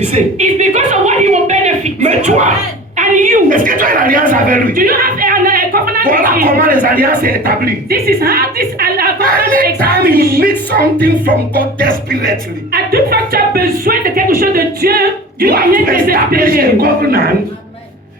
bénéficier. It's because of what he will benefit. Mais toi, And you, est-ce que tu as une alliance avec lui? do you have a covenant Voilà with him? comment les alliances sont établies. This is how this covenant is Anytime you established. need something from God desperately, À toute fois que tu as besoin de quelque chose de Dieu, you d'une have manière to establish a désespérée, covenant.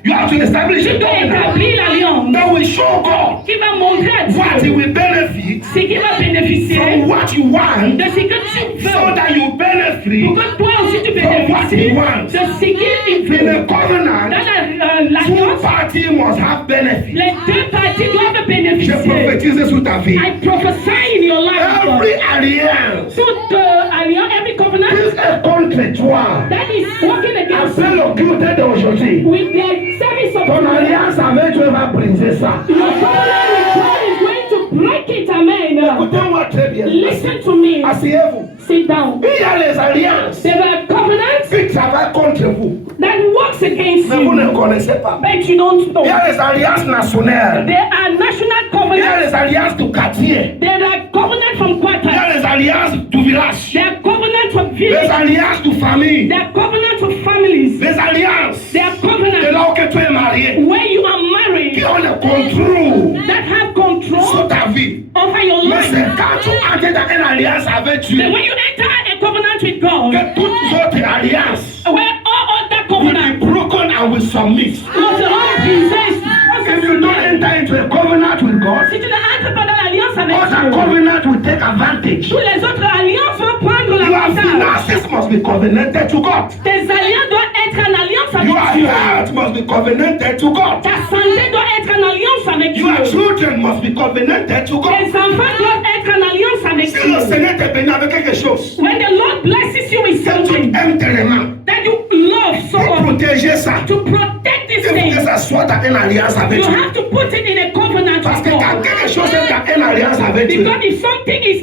You have to establish tu a dois covenant établir l'alliance that will show God qui va montrer à what he Dieu will benefit ce qui va bénéficier from what you want, de ce que tu so veux, that you benefit pour que toi aussi tu from what he bénéficies wants. de ce qu'il In veut. a Dans covenant, two l'alliance, parties must have benefit. les deux parties doivent Je bénéficier. prophétise sur ta vie. I prophesy in your life, Every alliance toute alliance, every covenant is a contre toi. that is working against Appelle le culte d'aujourd'hui. with the service of Ton alliance avec Dieu va briser ça. your covenant with God is going to break it. Amen. Écoutez-moi très bien. Listen to me. Asseyez-vous. Sit down. Il y a les alliances There are covenants qui travaillent contre vous, that works against mais vous ne you, connaissez pas. but you don't know. Il y a les alliances nationales. There are national Il y a covenants. les alliances du quartier. There are covenants from Il y quarters. a les alliances du village. There are covenants from Les villages. alliances de famille. There are covenants of families. Les alliances There are de covenants là où que tu es marié. where you are Qui married ont le contrôle that have sur control ta vie. over your Mais c'est life. quand tu entres dans une alliance avec Dieu But when you enter a covenant with God, que toutes autres alliances where all other will be covenants broken and will submit. must all resist. If you don't enter into a covenant with God, Si tu n'entres pas dans l'alliance avec other Dieu, covenant will take advantage. tous les autres alliances vont prendre Your l'avantage. finances must be covenanted to God. Tes alliances doivent être en alliance Your avec Dieu. health must be covenanted to God. Ta santé doit être en alliance avec Your Dieu. children must be covenanted to God. Tes enfants doivent être en alliance avec Si le Dieu. Seigneur te bénit avec quelque chose, When the Lord blesses you with que tu something aimes tellement, that you love so pour much, protéger ça, to protect this il faut que thing, ça soit dans une alliance avec you Dieu. have to put it in a covenant Parce with que quand God. quelque chose est dans une alliance avec Dieu, Because if something is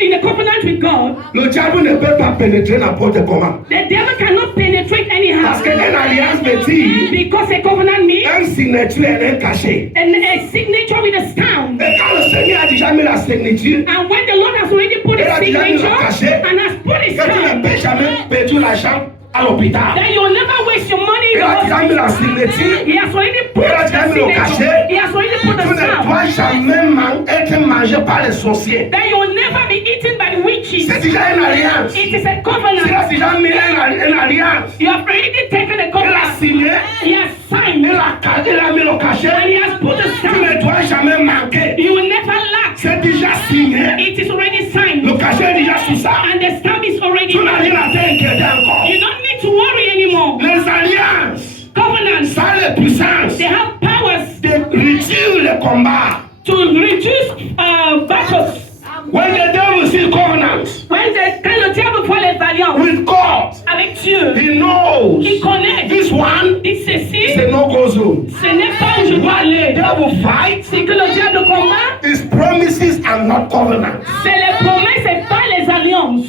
in a covenant with God, le diable ne peut pas pénétrer n'importe comment. the devil cannot penetrate Parce anyhow. qu'une alliance veut dire Because a covenant means un signature et un cachet. a signature with a stamp. Et quand le Seigneur a déjà mis la signature, And when the Lord has already put il his a déjà mis le signature cachet, and has put his que tu ne stamp, peux jamais perdre l'argent à l'hôpital. then you will never waste your money in Il the a déjà mis la hospital. signature. He has already put Il a the déjà mis le signature. cachet. He has already put Tu the ne stamp. dois jamais être mangé par les sorciers. That you will never be eaten by the witches. C'est déjà une alliance. It is a Il a covenant. déjà mis une alliance. You have already taken a Il a covenant. signé. He has signed. Il a mis le And cachet. he has put the Tu stamp. ne dois jamais manquer. You will never lack. C'est déjà signé. It is already signed. Le cachet est déjà sous ça. And the stamp is already Tu n'as rien à t'inquiéter encore. You don't need to worry anymore. Les alliances, Covenants, ça a les puissances they have powers de réduire les combats. to reduce battles. When the devil sees covenants Quand le diable voit les alliances with God, avec Dieu, he knows il connaît. this one Dit ceci, is a no-go zone. ce n'est pas où je dois aller. The devil fights C'est que le diable combat, his promises and not covenants. c'est les promesses et pas les alliances.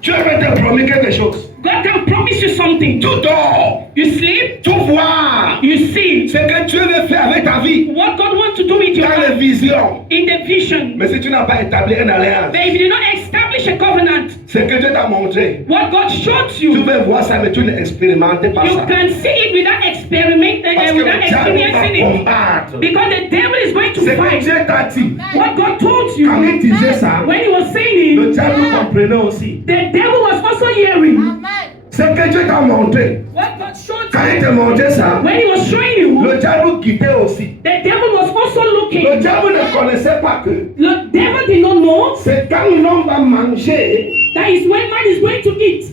Dieu veut te promettre quelque chose. God can promise you something. Tu dors, You sleep, tu vois you see. ce que Dieu veut faire avec ta vie What God wants to do with your dans les life visions. in the vision. Mais si tu n'as pas établi une alliance, But if you do not establish a covenant, ce que Dieu t'a montré, what God showed tu you, veux voir ça, mais tu n'expérimentes pas you ça. can see it without Parce que without le diable va experiencing it. combattre. Because the devil is going to Ce que fight. Dieu t'a dit, What God told quand il you, disait ça, when he was saying le it, diable comprenait aussi. the devil was also hearing. Ce que Dieu t'a montré, What God showed quand il you, te montrait ça, when he was showing you, le diable quittait aussi. the devil was also Le looking. diable ne connaissait pas que The devil did not know c'est quand l'homme va manger that is when man is going to eat.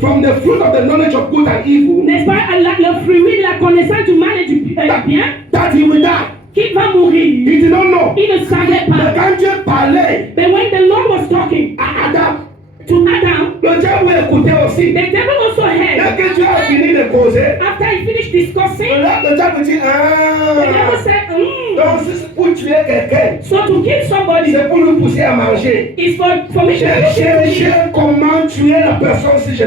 from the fruit of the knowledge of good and evil, N'est-ce pas le fruit de la connaissance du mal et du bien that he will die. qui va mourir. He did not know. Il ne savait Mais pas. quand Dieu parlait But when the Lord was talking à Adam, to Adam, le diable écoutait aussi. the devil also Dès heard. que Dieu a fini de causer, After he finished discussing, là, le diable dit, the devil said, donc c'est pour tuer quelqu'un, so to kill somebody c'est pour nous pousser à manger. is for me to Cherchez comment tuer la personne si je